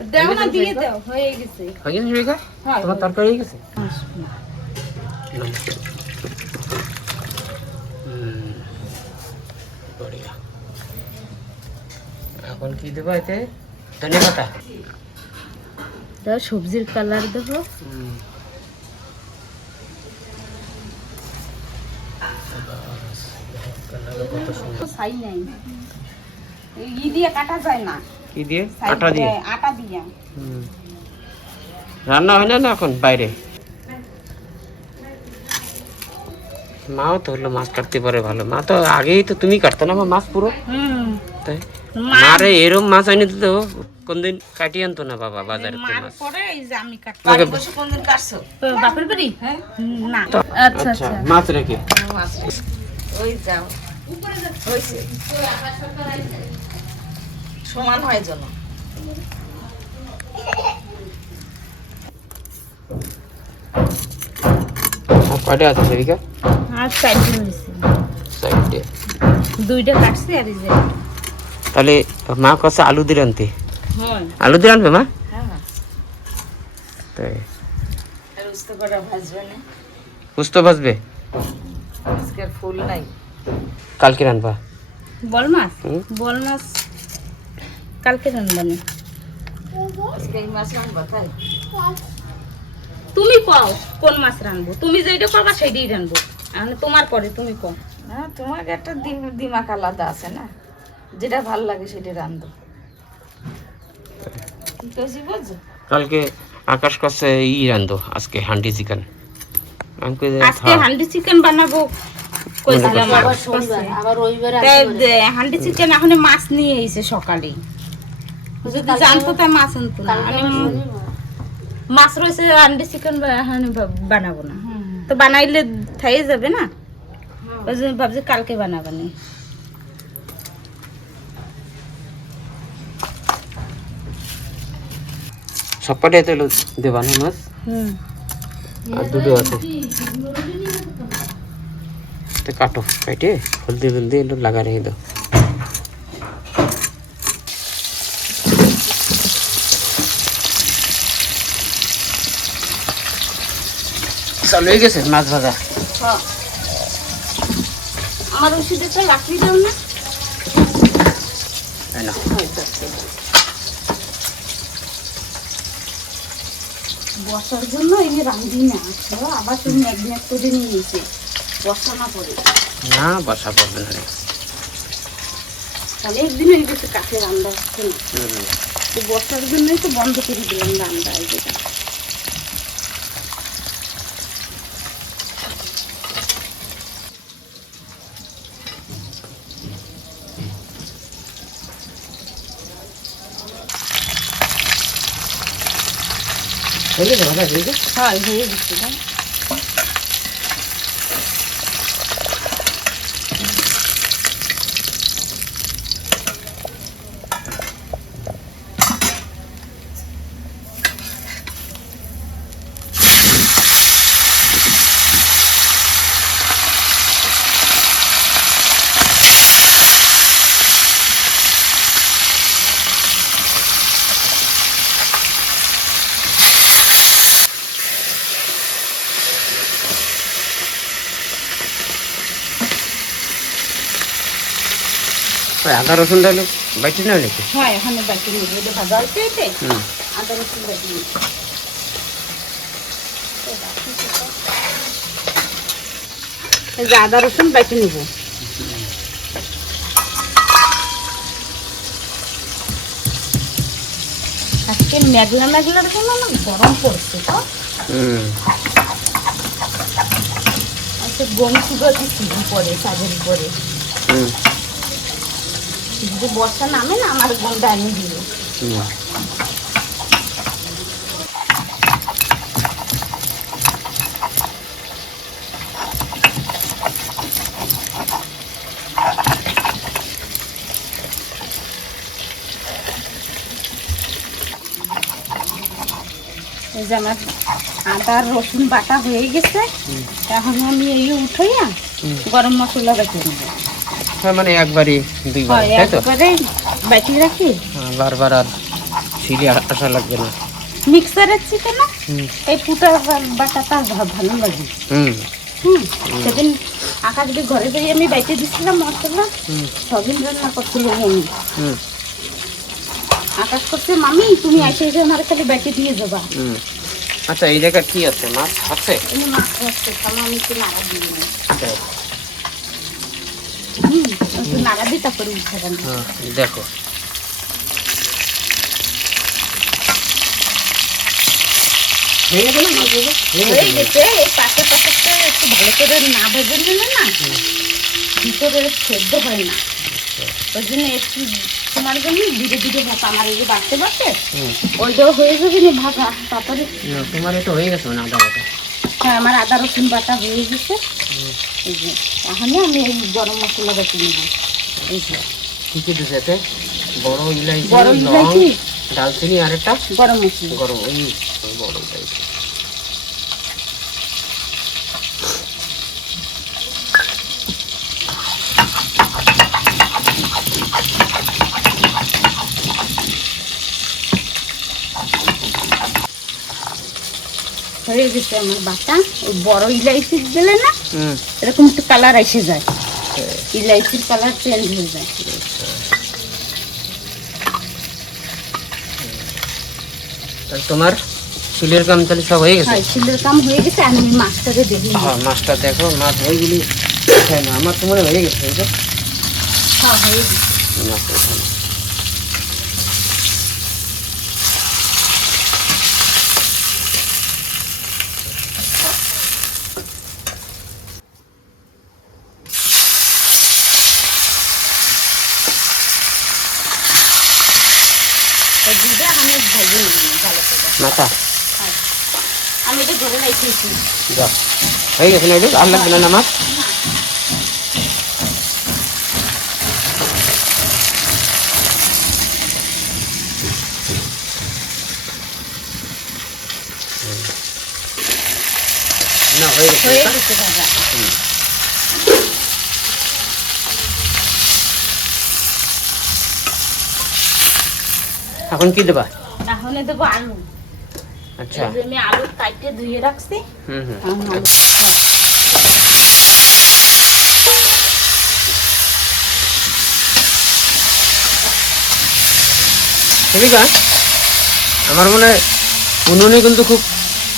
দাও না দিয়ে দাও হয়ে গেছে রেখা তোমার তরকারি হয়ে গেছে বড়িয়া এখন কি দেবো এতে ধনে পাতা দাও সবজির কালার দেবো কত সুন্দর ছাই নাই ই দিয়ে কাটা যায় না কি দিয়ে আটা দিয়ে আটা দিয়ে রান্না হয় না এখন বাইরে মাও তো হলো মাছ কাটতে পারে ভালো মা তো আগেই তো তুমি কাটতো না মাছ পুরো তাই মারে এরম মাছ আনি দিত কোনদিন কাটিয়ে আনতো না বাবা বাজারে মাছ পরে এই যে আমি কাটতে বাড়ি বসে কোনদিন কাটছো বাপের বাড়ি হ্যাঁ না আচ্ছা আচ্ছা মাছ রেখে মাছ ওই যাও উপরে যাচ্ছে হইছে সমান হয় জন্য কয়টা আছে সেদিকে আর চারটে হয়েছে সাইডে দুইটা কাটছি আর এই যে তাহলে মা কষা আলু দিয়ে আনতে হ্যাঁ আলু দিয়ে আনবে মা হ্যাঁ তাই আর উস্তো করে ভাজবে না বুঝতে ভাজবে আজকে ফুল নাই কালকে রানবা বল মাছ কালকে রান্না না আজকে এই মাছ রান্না তাই তুমি কও কোন মাছ রান্নবো তুমি যেটা করবা সেটাই রান্নবো মানে তোমার পরে তুমি কও না তোমার একটা দিমাগ আলাদা আছে না যেটা ভালো লাগে সেটা রান্নবো ঠিক আছে বুঝছো কালকে আকাশ কাছে ই রান্ধো আজকে হান্ডি চিকেন আজকে হান্ডি চিকেন বানাবো কইছিলাম আবার রবিবারে হান্ডি চিকেন এখন মাছ নিয়ে এসে সকালে যদি জানতো তাই মাছ আনতো না আমি মাছ রয়েছে হান্ডি চিকেন বানাবো না তো বানাইলে থাই যাবে না ওই জন্য ভাবছি কালকে বানাবানি সব কটাই তো দেবা না মাছ আর দুটো আছে তো কাটো কাটে হলদি হলদি এলো লাগা রেখে দাও চালু হয়ে গেছে মাছ ভাজা আমার ওষুধে তো লাকড়ি দাও না বসার জন্য এই রান্ধি না আবার তুমি একদিন এক করে নিয়ে এসে বসা না পড়ে না বসা পড়বে না তাহলে একদিন এই বেশি কাঠে রান্না হচ্ছে না বসার জন্যই তো বন্ধ করে দিলাম রান্না এই যেটা হয়ে গেছে ভাজা হয়ে গেছে হ্যাঁ হয়ে গেছে আদা রসুন ডালো বাইটি না নাকি হ্যাঁ এখানে বাইটি নিব এটা ভাজা হচ্ছে এতে আদা রসুন বাইটি নিব এই যে আদা রসুন বাইটি নিব আজকে মেঘলা মেঘলা রকম না গরম পড়ছে তো আচ্ছা গম সুগার দিচ্ছি পরে সাজের উপরে যদি বর্ষা নামে না আমার গমটা এনে দিল এই যে আমার আদা রসুন বাটা হয়ে গেছে এখন আমি এই উঠাইয়া গরম মশলা বেটে নেব হ্যাঁ মানে একবারই দুইবার তাই তো একবারে বেটে রাখি বারবার আর সিঁড়ি আসা লাগবে না। মিক্সারের চিকেন না হুম এই পুটা বাটাটা ভালো লাগে। হুম সেদিন আকাশ ঘরে যাই আমি বাইতে দিচ্ছিলাম মশলা, হুম সবিন রান্না করছিল মমি। হুম আকাশ করছে মামি তুমি এসে এসে আমার খালি বাইতে দিয়ে যাবা। হুম। আচ্ছা এই জায়গায় কি আছে, মাছ আছে? এমনি মাছ রাখছে তাহলে আমি একটু নাড়া দিই না। একটু নাড়া দিই তারপরে উঠাবেন। হ্যাঁ দেখো হয়ে গেছে না মাছগুলো? হয়ে গেছে। এই পাশে পাশেটা একটু ভালো করে না ভেজে নিলে না ভিতরে সেদ্ধ হয় না, ওই জন্য একটু তোমার জন্য ধীরে ধীরে ভাত আমার এই যে বাড়তে বাড়তে ওইটাও হয়ে যাবে না ভাজা তারপরে। তোমার এটা হয়ে গেছে না আদা বাটা? হ্যাঁ আমার আদা রসুন বাটা হয়ে গেছে। এই যে এখন আমি এই গরম মশলা বেটে নেব। এই যে কি কি দিছে এতে? বড় ইলাইচি, বড় লং, ইলাইচি, দালচিনি আর একটা গরম মশলা। গরম ওই বড় ইলাইচি। হয়ে গেছে আমার বাটা। ওই বড় ইলাইচি দিলে না হুম এরকম একটু কালার এসে যায়, ইলাইচির কালার চেঞ্জ হয়ে যায়। আর তোমার চুলের কাম তাহলে সব হয়ে গেছে? হ্যাঁ শিলের কাম হয়ে গেছে। আমি মাছটাকে দেখি। হ্যাঁ মাছটা দেখো, মাছ ওইগুলি খাই না, আমার তো মনে হয়ে গেছে। এই যে হ্যাঁ হয়ে গেছে। মাছ ওখানে দিদা আমি ভাজি নিই ভালো করে। মাথা আমি এটা ঘরে রাখছি। যাও হয়ে গেছে না? এটা আর লাগবে না মাছ? না হয়ে গেছে। হয়ে গেছে ভাজা। এখন কি দেবা? তাহলে দেবো আলু। আচ্ছা এই যে আমি আলু কাটে ধুয়ে রাখছি। হুম হুম এখন আলু সেবিকা, আমার মনে হয় উনুনে কিন্তু খুব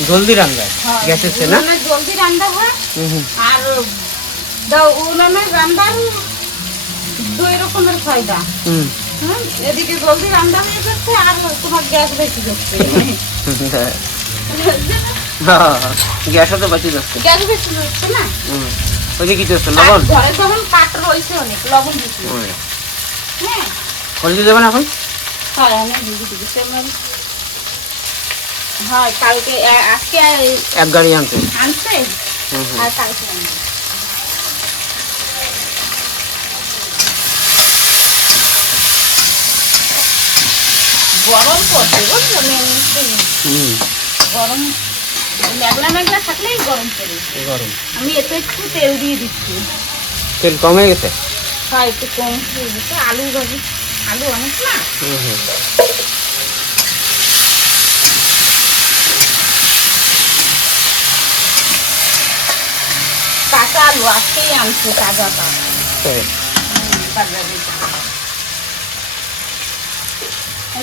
জলদি রান্নায় গ্যাস এসছে না? উনুনে জলদি রান্না হয়। হুম হুম আর উনুনে রান্নার দুই রকমের ফায়দা। হুম এদিকে জলদি রান্না হয়ে যাচ্ছে আর তোমার গ্যাস বেশি যাচ্ছে। গ্যাসও তো বাঁচিয়ে যাচ্ছে। গ্যাস বেশি যাচ্ছে না। ওইদিকে কি যাচ্ছে? আর লবণ ঘরে তখন কাঠ রয়েছে অনেক, লবণ দিচ্ছি। হ্যাঁ হলদি দেবে না এখন? হয় আমি দিয়ে দিচ্ছি। হয় কালকে আজকে এক গাড়ি আনছে। আনছে হুম হুম আর কালকে আনবে। গরম করছে বুঝছো, হুম গরম মেঘলা মেঘলা থাকলেই গরম পড়ে। গরম। আমি এতে একটু তেল দিয়ে দিচ্ছি। তেল কম হয়ে গেছে? হয় একটু কম হয়ে গেছে। আলু ভাজি, আলু অনেক না। হুম হুম কাঁচা আলু আজকেই আনছে তাজাটা। তাই?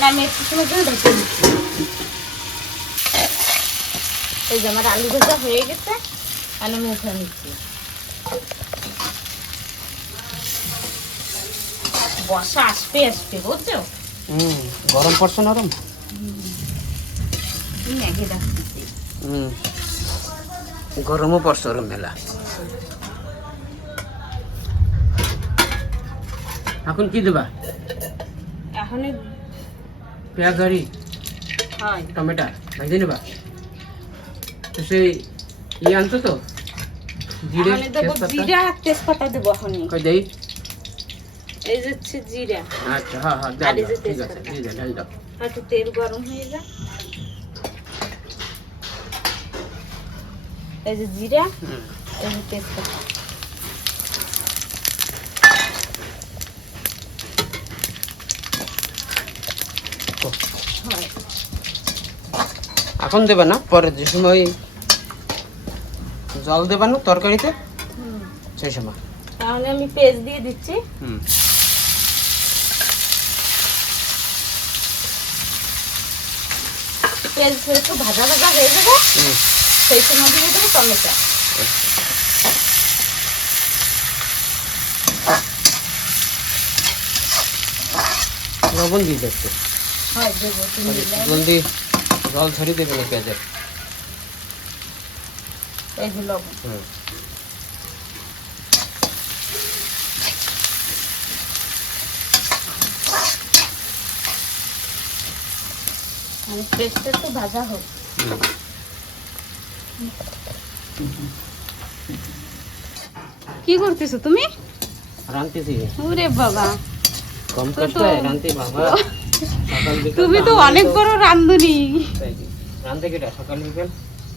আমি একটু সময় জন্য ঢেকে দিচ্ছি। এই যে আমার আলু ভাজা হয়ে গেছে, আর আমি উঠে নিচ্ছি। বর্ষা আসবে আসবে বুঝছো। গরম পড়ছে নরম। ম্যাগি রাখতেছি। গরমও পড়ছে ওরম মেলা। এখন কি দেবা? এখন পেঁয়াজ হারি হয় টমেটো ভাজি নেবা? তো সেই ই আনছো তো জিরে এখন দেবো তেজপাতা? জিরা আর তেজপাতা দেবো এখনই। কই দেই? এই যে হচ্ছে জিরা আচ্ছা হ্যাঁ হ্যাঁ দাও আর এই যে দাও, ঠিক আছে তেজপাতা। দিয়ে দাও, ঢাল দাও। একটু তেল গরম হয়ে যায়। এই যে জিরা, এই যে তেজপাতা। হয়। এখন দেবে না, পরে যে সময় জল দেবে না তরকারিতে সেই সময়। তাহলে আমি পেস্ট দিয়ে দিচ্ছি। পেঁয়াজ একটু ভাজা ভাজা হয়ে যাবে, সেই সময় দিয়ে দেবো টমেটো। লবণ দিয়ে দেখতে হয় দেবো, তুমি দিলে। জলদি জল ছড়িয়ে দেবে না পেঁয়াজের। এই যে লবণ। মানে পেস্টটা একটু ভাজা হোক। কি করতেছো তুমি? রাঁধতেছি। ওরে বাবা, কম কষ্ট রাঁধতে বাবা। তুমি তো অনেক বড় রাঁধুনি। রাঁধতে কেটা সকাল বিকেল?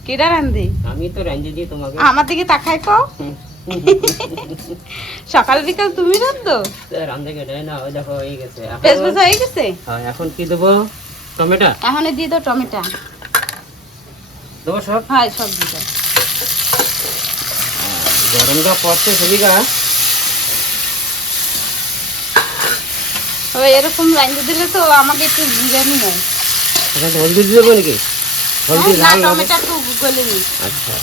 কেডা রাঁধে? আমি তো রাঁধে দিই তোমাকে। আমার দিকে তাকায় কও। সকাল বিকাল তুমি রাঁধো? রাঁধতে কেটে না, ওই দেখো হয়ে গেছে। পেস্ট ভাজা হয়ে গেছে? হ্যাঁ, এখন কি দেবো? টমেটো। এখন দিয়ে দাও টমেটো। দেবো সব? হ্যাঁ, সব দিয়ে দাও। গরমটা পড়ছে সুবিধা। ওই এরকম রাঁধে দিলে তো আমাকে একটু বিরিয়ানি হয়। এখন হলদি দিয়ে দেবো নাকি? হলদি না, লাল হবে। টমেটো একটু গলে নি। আচ্ছা,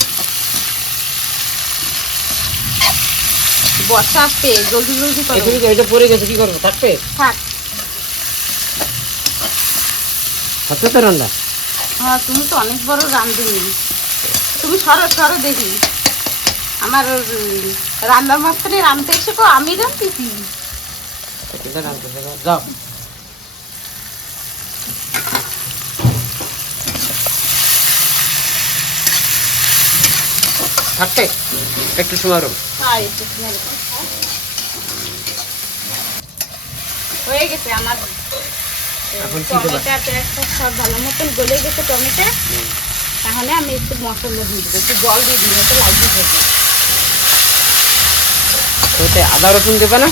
বর্ষা আসছে, জলদি জলদি করো। এটা পড়ে গেছে, কি করবো? থাকবে থাক। হচ্ছে তো রান্না। হ্যাঁ, তুমি তো অনেক বড় রাঁধুনি। তুমি সরো সরো দেখি। আমার রান্নার মাঝখানে রাঁধতে এসে তো আমি রাঁধতেছি। যাও, থাকতে একটু সময় রুম। হ্যাঁ, একটু সময় লাগবে। হয়ে গেছে আমার এখন কি দেবো? টমেটো পেঁয়াজটা সব ভালো মতন গলে গেছে টমেটো। তাহলে আমি একটু মশলা দিয়ে দেবো, একটু জল দিয়ে দিই, একটু লাগবে দেবো। ওতে আদা রসুন দেবে না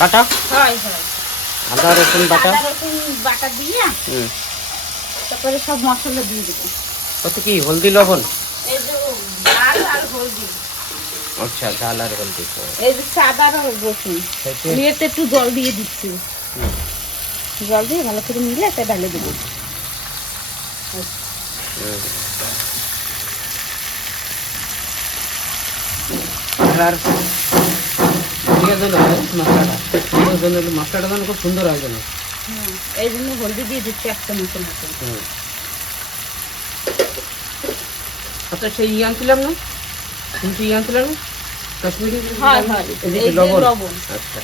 বাটা? হয় হয়, আদা রসুন বাটা। আদা রসুন বাটা দিয়ে তারপরে সব মশলা দিয়ে দেবো। ওতে কি হলদি লবণ? এই যে ডাল আর হলদি, আচ্ছা, ডাল আর হলদি। এই যে আদা আর রসুন, আমি এতে একটু জল দিয়ে দিচ্ছি। জল দিয়ে ভালো করে মিলে একটা ডালে দেবো। আর মশলাটা খুব সুন্দর হয় যেন। এই জন্য হলদি দিয়ে দিচ্ছি একটা মতন মতন। আচ্ছা, সেই আনছিলাম না, কিন্তু আনছিলাম না কাশ্মীরি লবণ। আচ্ছা,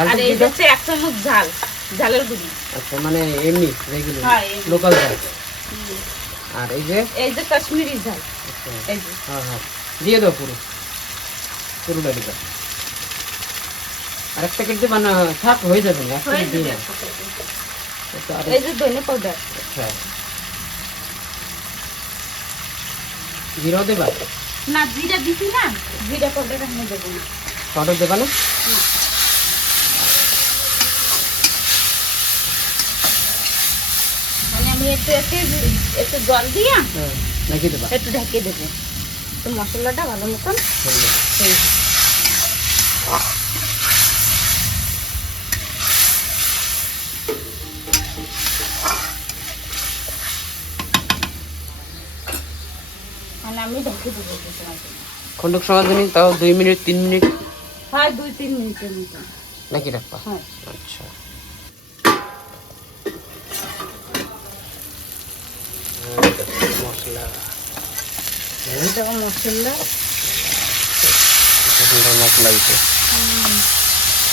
আর এই হচ্ছে 1 চামচ ঝাল, ঝালের গুঁড়ি। আচ্ছা, মানে এমনি রেগুলার লোকাল ঝাল। আর এই যে কাশ্মীরি ঝাল। এই যে হ্যাঁ, দিয়ে দাও পুরোটা দিতে। আর একটা কেটে বানা থাক, হয়ে যাবে না, একটা দিয়ে দাও। এই যে ধনে পাউডার। আচ্ছা, জিরাও দেবা না? জিরা দিছি না, জিরা পাউডার আমি দেবো না। পাউডার দেবা না? মানে আমি একটু জল দিয়ে নাকি দেবা? একটু ঢেকে দেবো, তো মশলাটা ভালো মতন হয়ে যাবে। মানে আমি ঢেকে দেবো তোমার জন্য। খন্ডক সময় দিন, তাও 2 মিনিট 3 মিনিট? হ্যাঁ, 2-3 মিনিটের মতো নাকি রাখবা? হ্যাঁ। আচ্ছা, মশলা মশলা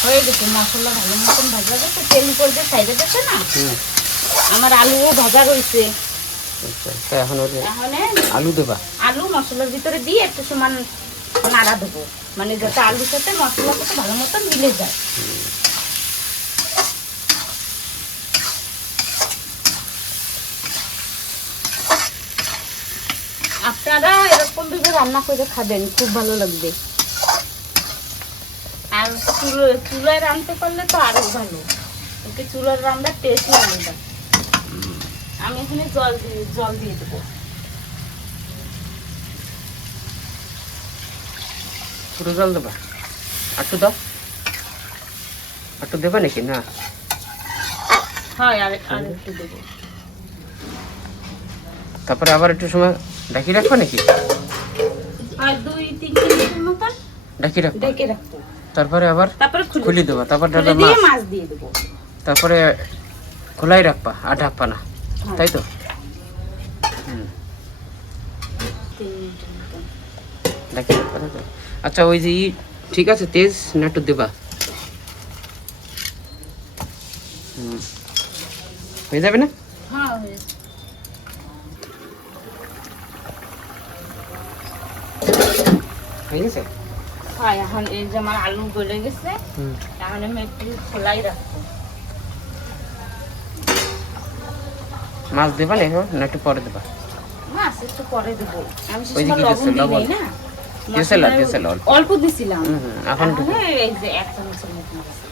হয়ে গেছে। মশলা ভালো মতন ভাজা গেছে, তেল উপর দিয়ে সাইডে গেছে না। আমার আলুও ভাজা রয়েছে। আচ্ছা, এখন এখন আলু দেবা? আলু মশলার ভিতরে দিয়ে একটু সমান নাড়া দেবো, মানে যাতে আলুর সাথে মশলার সাথে ভালো মতন মিলে যায়। আপনারা এরকম ভাবে রান্না করে খাবেন, খুব ভালো লাগবে। আর চুলায় রান্নতে পারলে তো আরো ভালো। ওকে চুলার রান্নার টেস্টই আলাদা। আমি এখানে জল দিয়ে দেবো। পুরো জল দেবা? একটু দাও, একটু দেবা নাকি? না, হ্যাঁ, আর একটু দেবো। তারপরে আবার একটু সময় ঢাকি রাখবা নাকি? আর 2-3 মিনিটের মতন ঢাকি রাখবা, ঢেকে রাখবো। তারপরে আবার খুলে দেবা, তারপর খুলে দিয়ে মাছ দিয়ে দেবো। তারপরে খোলাই রাখবা আর ঢাকবা না, তাই তো? 3 মিনিটের মতন ঢাকি রাখবা, তাই তো? আচ্ছা, ওই যে ঠিক আছে, তেজ না একটু দেবা? হয়ে যাবে না? হ্যাঁ, হয়ে গেছে। হ্যাঁ, এখন এই যে আমার আলু গলে গেছে, এখন আমি একটু খোলাই রাখবো। মাছ দেবা না এখন, না একটু পরে দেবা? মাছ একটু পরে দেবো। আমি ওই যে কি লবণ দিছো? লবণ দিই না, দিয়েছিল অল্প দিছিলাম। এখন এই যে 1 চামচের মতন আছে।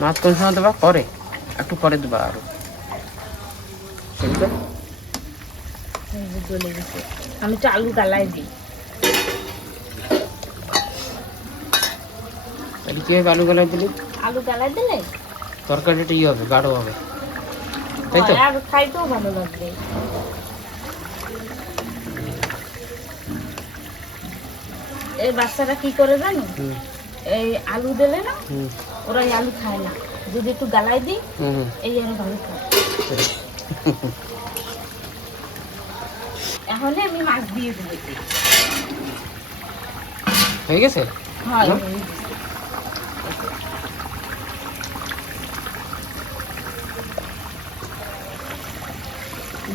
মাছ কোন সময় দেবা? পরে, একটু পরে দেবা আরো। এই যে গলে গেছে, আমি একটু আলু গালাই দিই। কি হবে আলু গলায় দিলে? আলু গালাই দিলে তরকারিটা ই হবে, গাঢ় হবে, তাই তো? আর খাইতেও ভালো লাগবে। এই বাচ্চারা কি করে জানো, এই আলু দিলে না ওরা এই আলু খায় না, যদি একটু গালাই দিই এই আলু ভালো খায়। এখন আমি মাছ দিয়ে দেবো। হয়ে গেছে? হ্যাঁ,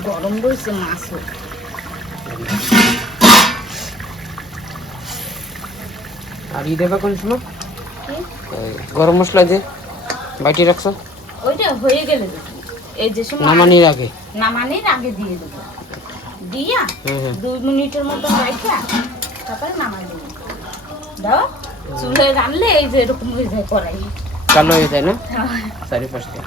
গরম রয়েছে মাছও। আর ই দেবা কোন সময়? গরম মশলা দিয়ে বাইটি রাখছো, ওইটা হয়ে গেলে দেবো। এই যে সময় নামানির আগে দিয়ে দেবো, দিয়া 2 মিনিটের মতো রাখা, তারপরে নামাই দেবো। দাও, চুলায় রানলে এই যে এরকম হয়ে যায়, কড়াই কালো হয়ে যায় না চারিপাশে।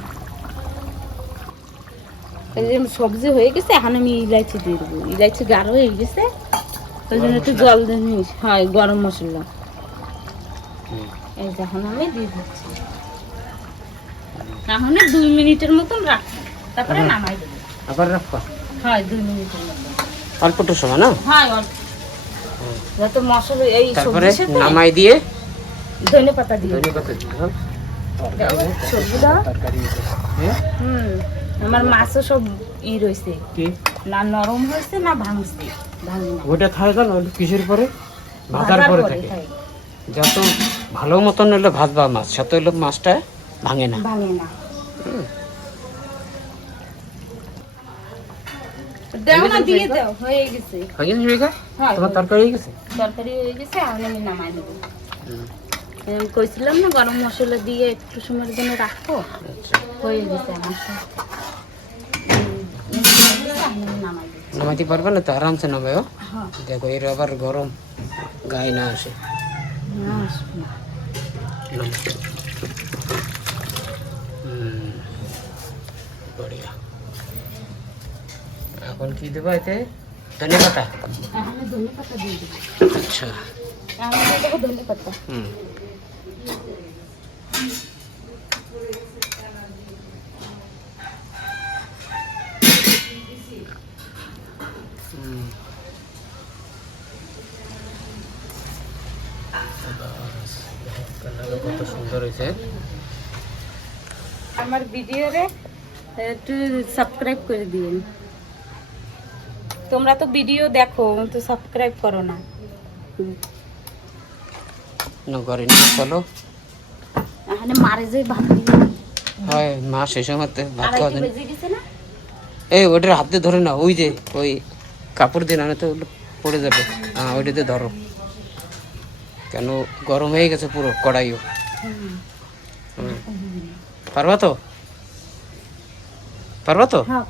এই যে সবজি হয়ে গেছে, এখন আমি ইলাইচি দিয়ে দেবো। ইলাইচি গাঢ় হয়ে গেছে, ওই জন্য একটু জল দিয়ে, হয় গরম মশলা। এই যে এখন আমি দিয়ে দিচ্ছি। এখন 2 মিনিটের মতন রাখবো, তারপরে নামাই দেবো। আবার রাখবা? হয়, 2 মিনিটের মতন। অল্পটু সময় না? হয়, অল্প। যত মশলা এই তারপরে সবজির সাথে নামাই দিয়ে ধনেপাতা দিয়ে ধনেপাতা দিলাম, সবজি দাও। তরকারি। আমার মাছও সব ই রয়েছে, কি না নরম হয়েছে না ভাঙছে, ভাঙি না। ওটা থাকে না কিসের পরে? ভাজার পরে থাকে। যত ভালো মতন হলে ভাজবা মাছ, সাথে হলো মাছটা ভাঙে না। ভাঙে না। দাও না, দিয়ে দাও, হয়ে গেছে। হয়ে গেছে রেখা? হ্যাঁ, তোমার তরকারি হয়ে গেছে? তরকারি হয়ে গেছে, এখন আমি নামাই দেবো। আমি কইছিলাম না গরম মশলা দিয়ে একটু সময়ের জন্য রাখবো, হয়ে গেছে আমার সব। নামাই দেবো। নামাইতে পারবে না তো? আরামসে নামাও। হ্যাঁ, দেখো এর আবার গরম গায়ে না আসে। না আসবে না। বড়িয়া। এখন কি দেবো এতে? ধনেপাতা। এখন ধনেপাতা দিয়ে দেবো। আচ্ছা, এখন দিয়ে দেবো ধনেপাতা। কত সুন্দর হয়েছে। আমার ভিডিওরে একটু সাবস্ক্রাইব করে দিন। তোমরা তো ভিডিও দেখো, তো সাবস্ক্রাইব করো না। করে না, চলো। এখানে মারে যে ভাত দিয়ে হয় মা সেই সময় ভাত খাওয়া দেন। বেজে গেছে না? এই ওটার হাতে ধরে না, ওই যে ওই কাপড় দিয়ে না তো পড়ে যাবে। হ্যাঁ, ওইটাতে ধরো, কেন গরম হয়ে গেছে পুরো কড়াইও। পারবা তো? পারবা তো? হ্যাঁ,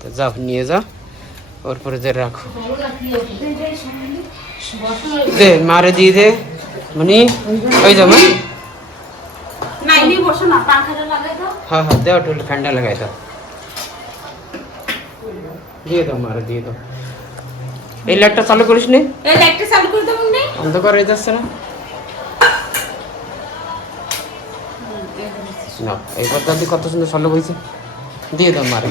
তো যাও, নিয়ে যাও, ওর পরে যে রাখো। দে মারে দিয়ে দে, মানে ওই যাও মা, বসো না, পাখাটা লাগাই দাও। হ্যাঁ হ্যাঁ দাও, একটু ফ্যানটা লাগাই দাও, দিয়ে দাও মারে, দিয়ে দাও। এই লাইটটা চালু করিস নি, এই লাইটটা চালু করে দাও মনে। অন্ধকার হয়ে যাচ্ছে না? না এই পদ্ধতি কত সুন্দর চালু হয়েছে, দিয়ে দাও মারে।